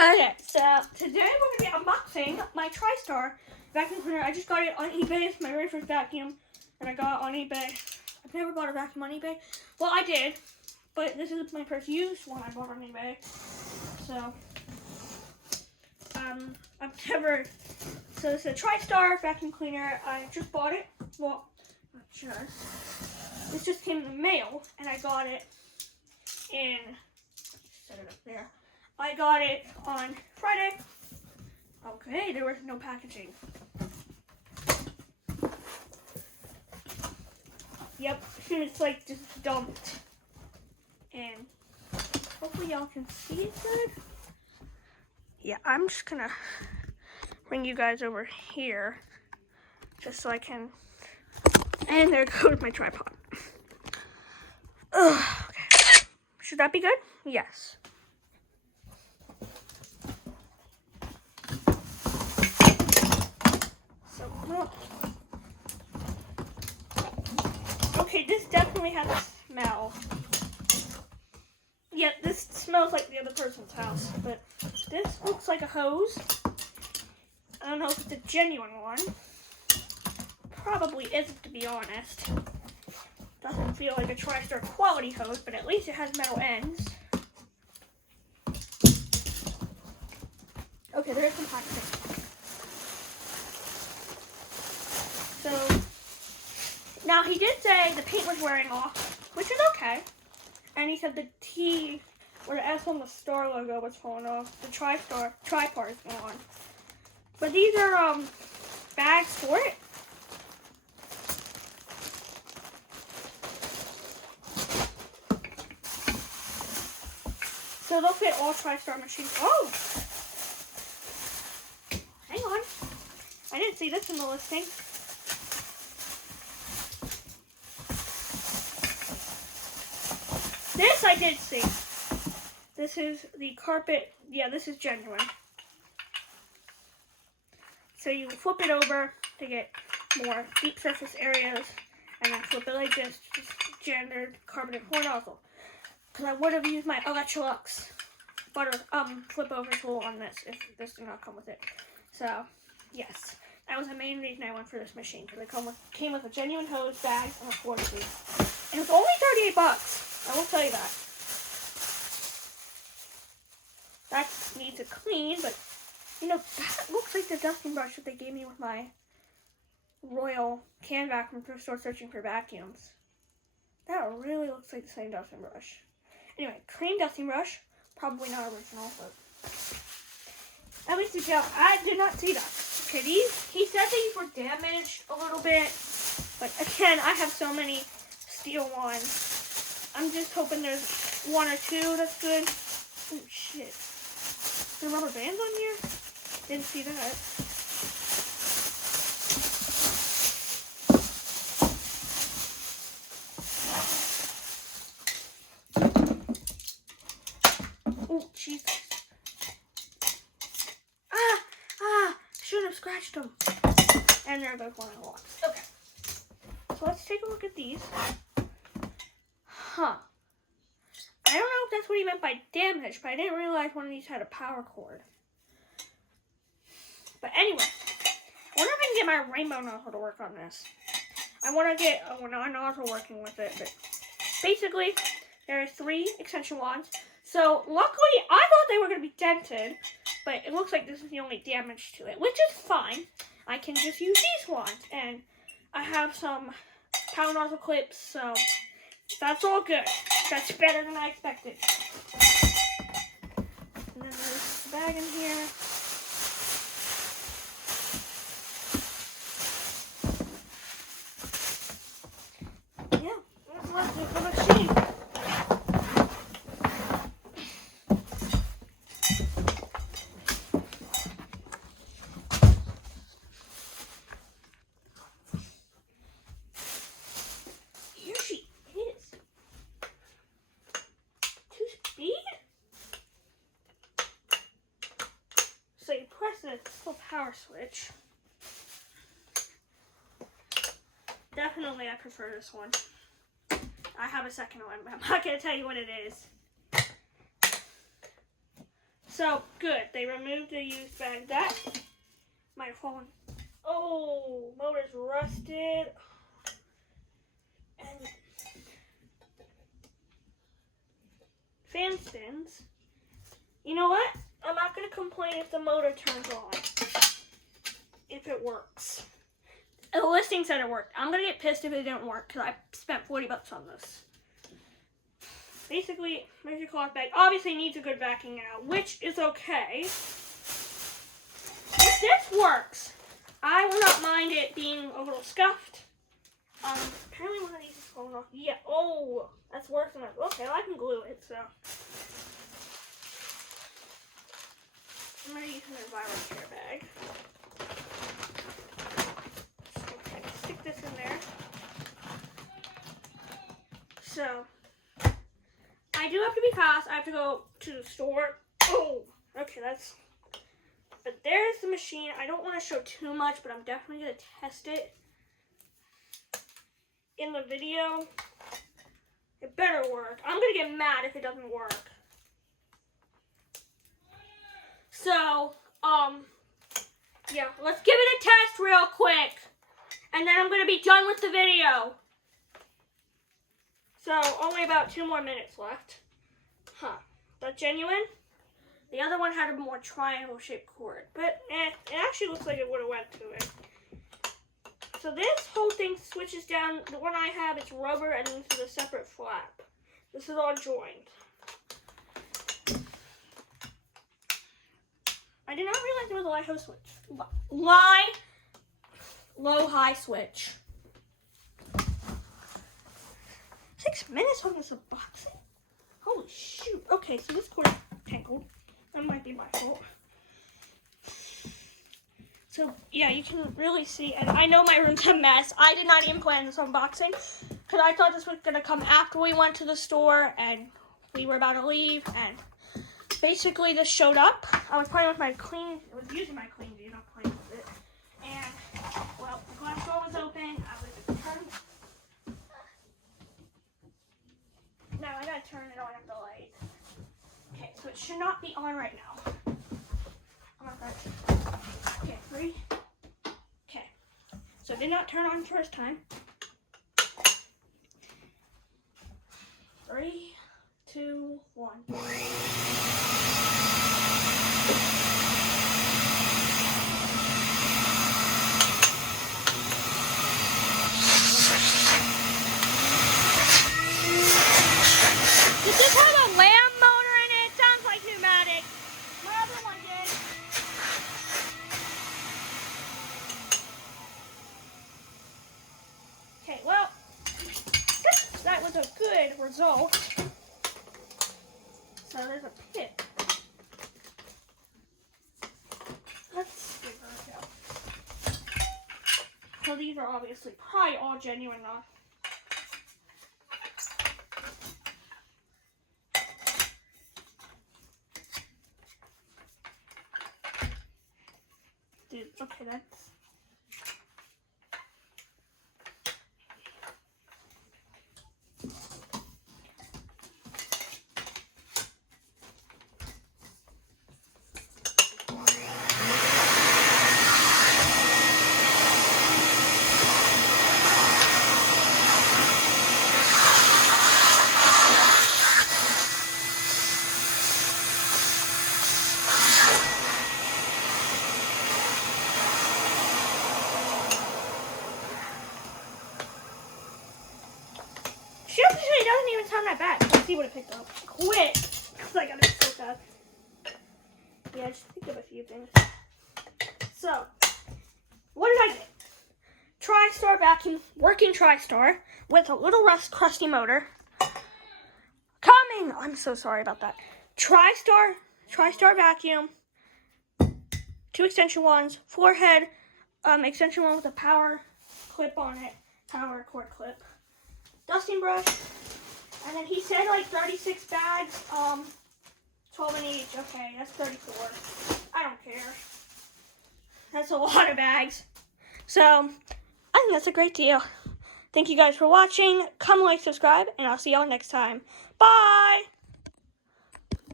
Okay, so today we're going to be unboxing my TriStar vacuum cleaner. I just got it on eBay. It's my very first vacuum, and I got it on eBay. I've never bought a vacuum on eBay. Well, I did, but this is my first use one I bought on eBay. So, so it's a TriStar vacuum cleaner. I just bought it. Well, not just. This just came in the mail, and I got it in, set it up there. I got it on Friday. Okay, there was no packaging. Yep, it's like just dumped. And hopefully y'all can see it good. Yeah, I'm just gonna bring you guys over here just so I can, and there goes my tripod. Ugh, okay. Should that be good? Yes. Okay, this definitely has a smell. Yeah, this smells like the other person's house, but this looks like a hose. I don't know if it's a genuine one. Probably isn't, to be honest. Doesn't feel like a TriStar quality hose, but at least it has metal ends. Okay, there is some packaging. So, now he did say the paint was wearing off, which is okay. And he said the T, or the S on the star logo was falling off. The TriStar tripod is gone. But these are bags for it. So they'll fit all TriStar machines. Oh! Hang on. I didn't see this in the listing. This I did see. This is the carpet. Yeah, this is genuine. So you flip it over to get more deep surface areas, and then flip it like this, just standard carbonate core nozzle. Because I would have used my Electrolux butter flip over tool on this if this did not come with it. So yes, that was the main reason I went for this machine, because it came with a genuine hose, bag, and a cord tube. And it was only $38. I will tell you that. That needs a clean, but you know, that looks like the dusting brush that they gave me with my Royal can vacuum for Store Searching for Vacuums. That really looks like the same dusting brush. Anyway, cream dusting brush, probably not original, but at least the gel. I did not see that. Okay, he said these were damaged a little bit, but again, I have so many steel ones. I'm just hoping there's one or two that's good. Oh shit. There are rubber bands on here? Didn't see that. Oh, Jesus. Should have scratched them. And there goes one of the locks. Okay. So let's take a look at these. Huh. I don't know if that's what he meant by damaged, but I didn't realize one of these had a power cord. But anyway, I wonder if I can get my rainbow nozzle to work on this. I want to get a nozzle working with it, but basically, there are 3 extension wands. So luckily, I thought they were going to be dented, but it looks like this is the only damage to it, which is fine. I can just use these wands, and I have some power nozzle clips, so that's all good. That's better than I expected. And then there's the bag in here. Yeah, that's what's the machine. So you press the full power switch. Definitely I prefer this one. I have a second one, but I'm not going to tell you what it is. So, good. They removed the used bag. That might have fallen. Oh, motor's rusted. And fan spins. You know what? I'm not going to complain if the motor turns on. If it works. The listing said it worked. I'm going to get pissed if it didn't work because I spent 40 bucks on this. Basically, there's your cloth bag. Obviously needs a good vacuuming out, which is okay. If this works, I will not mind it being a little scuffed. Apparently one of these is falling off. Yeah, oh, that's worse than okay, well, I can glue it, so. I'm going to use another viral care bag. Okay, stick this in there. So, I do have to be fast. I have to go to the store. Oh, okay, that's... But there's the machine. I don't want to show too much, but I'm definitely going to test it in the video. It better work. I'm going to get mad if it doesn't work. So, yeah, let's give it a test real quick. And then I'm going to be done with the video. So, only about 2 more minutes left. Huh. That genuine? The other one had a more triangle-shaped cord. But, it actually looks like it would have went to it. So this whole thing switches down. The one I have, it's rubber, and this is a separate flap. This is all joined. I did not realize there was a low-high switch. Low-high switch. 6 minutes on this unboxing? Holy shoot. Okay, so this cord is tangled. That might be my fault. So, yeah, you can really see, and I know my room's a mess. I did not even plan this unboxing, because I thought this was going to come after we went to the store, and we were about to leave, and basically this showed up. I was playing with my using my clean view, not playing with it. And, well, the glass door was open. I was turning. No, I gotta turn it on at the light. Okay, so it should not be on right now. I'm not gonna. Okay, 3. Okay. So it did not turn on first time. 3, 2, 1. Does this have a lamb motor in it? It sounds like pneumatic. My other one did. Okay, well, that was a good result. So there's a pit. Let's figure it out. So these are obviously probably all genuine now. Dude, okay, that's... It doesn't even sound that bad. Let's see what it picked up. Quick! Because I gotta be so fast. Yeah, I just picked up a few things. So, what did I get? TriStar vacuum, working TriStar, with a little crusty motor. Coming! I'm so sorry about that. TriStar vacuum, 2 extension ones, 4-head extension one with a power clip on it, power cord clip. Dusting brush, and then he said like 36 bags, 12 in each. Okay, that's 34. I don't care. That's a lot of bags. So, I think that's a great deal. Thank you guys for watching. Come like, subscribe, and I'll see y'all next time. Bye!